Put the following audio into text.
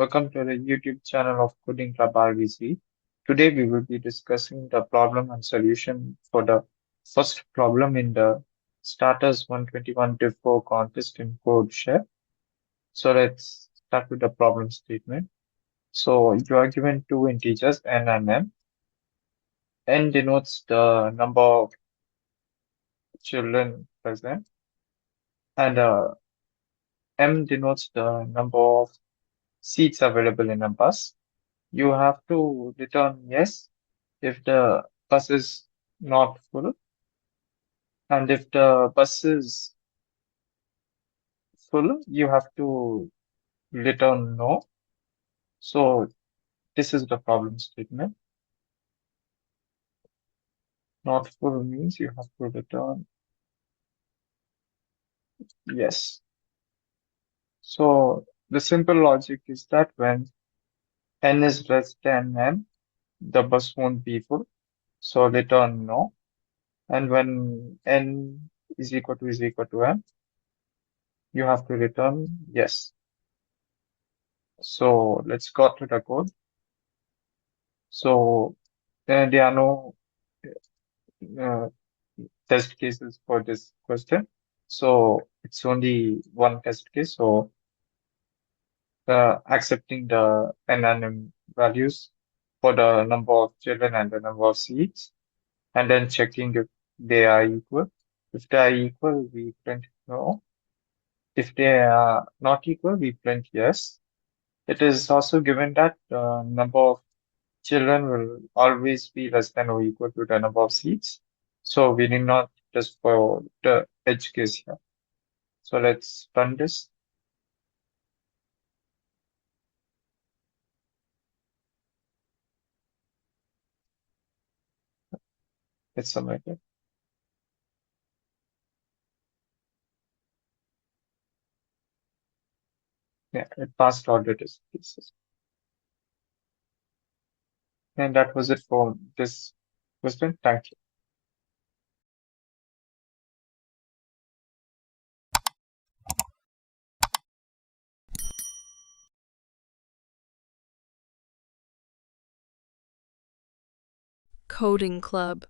Welcome to the YouTube channel of Coding Club RVCE. Today we will be discussing the problem and solution for the first problem in the Starters 121 Div 4 contest in CodeChef. So let's start with the problem statement. So you are given two integers n and m. N denotes the number of children present, and m denotes the number of seats available in a bus. You have to return yes if the bus is not full, and if the bus is full, you have to return no. So this is the problem statement. Not full means you have to return yes. So the simple logic is that when n is less than m, the bus won't be full. So return no. And when n is equal to m, you have to return yes. So let's go to the code. So there are no uh, test cases for this question. So it's only one test case. So accepting the n and m values for the number of children and the number of seats, and then checking if they are equal. If they are equal, we print no. If they are not equal, we print yes. It is also given that the number of children will always be less than or equal to the number of seats. So we need not just for the edge case here. So let's run this. Let's submit it. Yeah, it passed all the test cases. And that was it for this question. Thank you. Coding Club.